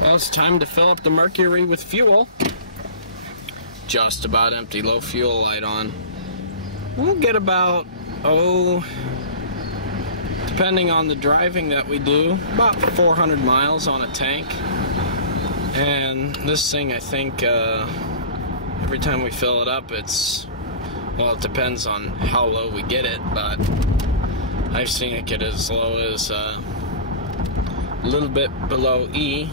Well, it's time to fill up the Mercury with fuel. Just about empty, low fuel light on. We'll get about, depending on the driving that we do, about 400 miles on a tank. And this thing, I think, every time we fill it up, well, it depends on how low we get it, but I've seen it get as low as a little bit below E.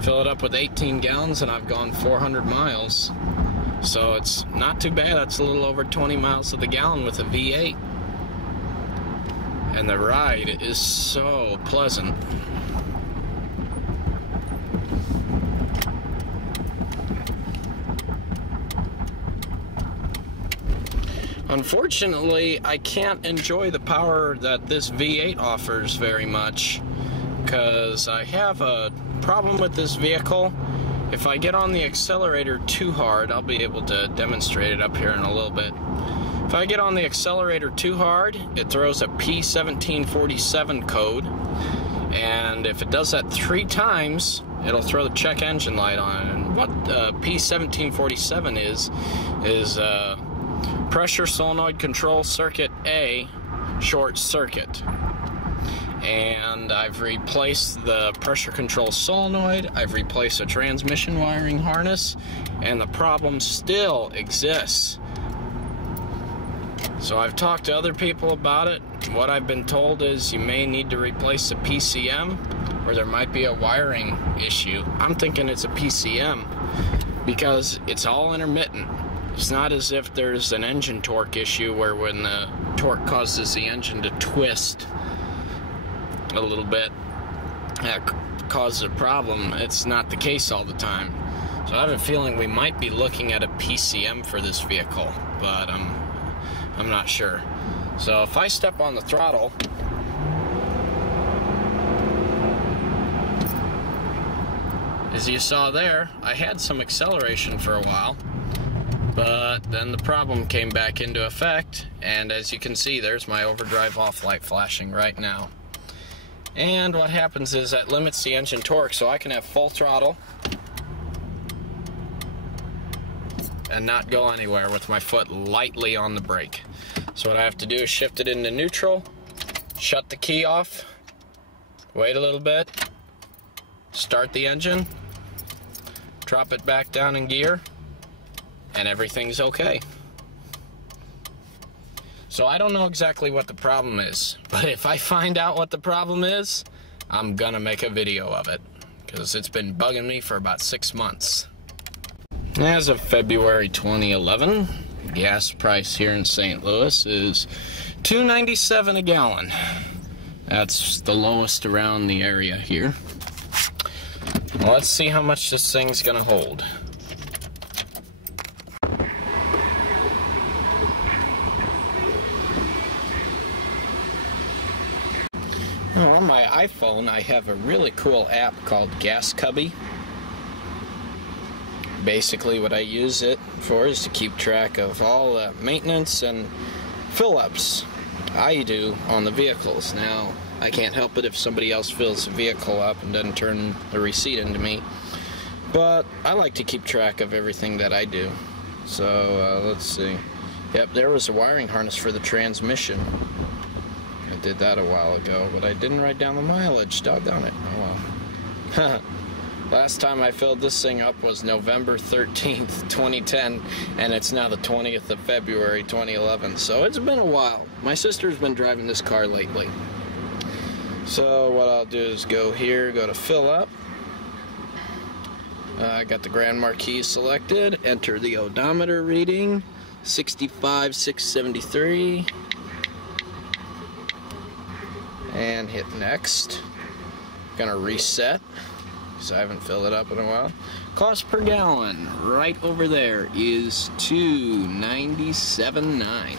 Fill it up with 18 gallons and I've gone 400 miles. So it's not too bad. That's a little over 20 miles to the gallon with a V8. And the ride is so pleasant. Unfortunately, I can't enjoy the power that this V8 offers very much because I have a problem with this vehicle. If I get on the accelerator too hard, I'll be able to demonstrate it up here in a little bit. If I get on the accelerator too hard, it throws a P1747 code, and if it does that 3 times, it'll throw the check engine light on. And what P1747 is pressure solenoid control circuit A short circuit. And I've replaced the pressure control solenoid, I've replaced the transmission wiring harness, and the problem still exists. So I've talked to other people about it. What I've been told is you may need to replace the PCM, or there might be a wiring issue. I'm thinking it's a PCM because it's all intermittent. It's not as if there's an engine torque issue where when the torque causes the engine to twist a little bit, that causes a problem. It's not the case all the time. So I have a feeling we might be looking at a PCM for this vehicle, but I'm not sure. So if I step on the throttle, as you saw there, I had some acceleration for a while, but then the problem came back into effect, and as you can see, there's my overdrive off light flashing right now. And what happens is that limits the engine torque, so I can have full throttle and not go anywhere with my foot lightly on the brake. So what I have to do is shift it into neutral, shut the key off, wait a little bit, start the engine, drop it back down in gear, and everything's okay. So I don't know exactly what the problem is, but if I find out what the problem is, I'm gonna make a video of it, because it's been bugging me for about 6 months. As of February 2011, gas price here in St. Louis is $2.97 a gallon. That's the lowest around the area here. Well, let's see how much this thing's gonna hold. On my iPhone, I have a really cool app called Gas Cubby. Basically, what I use it for is to keep track of all the maintenance and fill-ups I do on the vehicles. Now, I can't help it if somebody else fills the vehicle up and doesn't turn a receipt into me, but I like to keep track of everything that I do. So, let's see. Yep, there was a wiring harness for the transmission. I did that a while ago, but I didn't write down the mileage. Doggone it. Oh well. Last time I filled this thing up was November 13th, 2010, and it's now the 20th of February, 2011. So it's been a while. My sister's been driving this car lately. So what I'll do is go here, go to fill up. I got the Grand Marquis selected, enter the odometer reading, 65,673. And hit next. Gonna reset because I haven't filled it up in a while. Cost per gallon right over there is $2.97.9.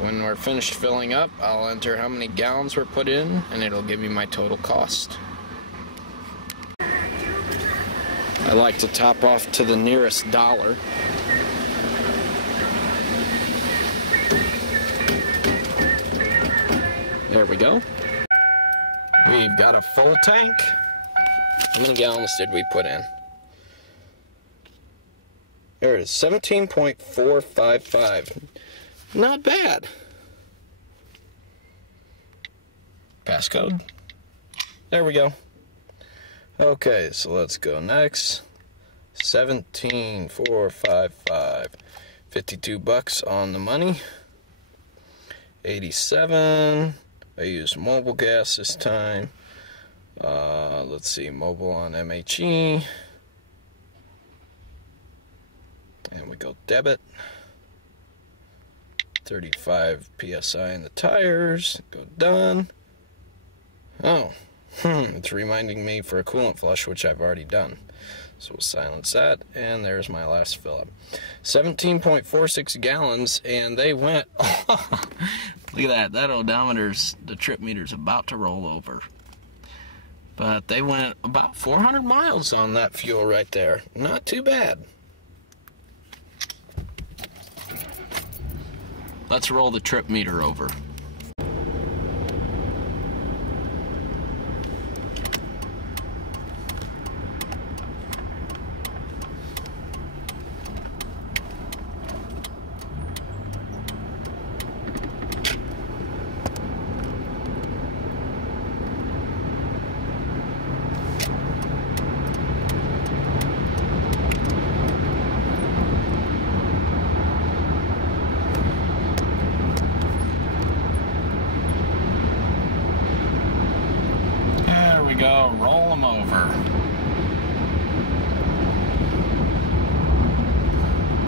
When we're finished filling up, I'll enter how many gallons were put in, and it'll give me my total cost. I like to top off to the nearest dollar. There we go. We've got a full tank. How many gallons did we put in? There it is, 17.455. Not bad. Passcode. There we go. Okay, so let's go next. 17.455. 52 bucks on the money. 87. I used mobile gas this time. Let's see, mobile on MHE. And we go debit. 35 PSI in the tires. Go done. Oh, it's reminding me for a coolant flush, which I've already done. So we'll silence that, and there's my last fill up. 17.46 gallons, and they went, look at that, that odometer's, the trip meter's about to roll over. But they went about 400 miles on that fuel right there. Not too bad. Let's roll the trip meter over. Go, roll them over.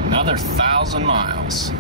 Another 1,000 miles.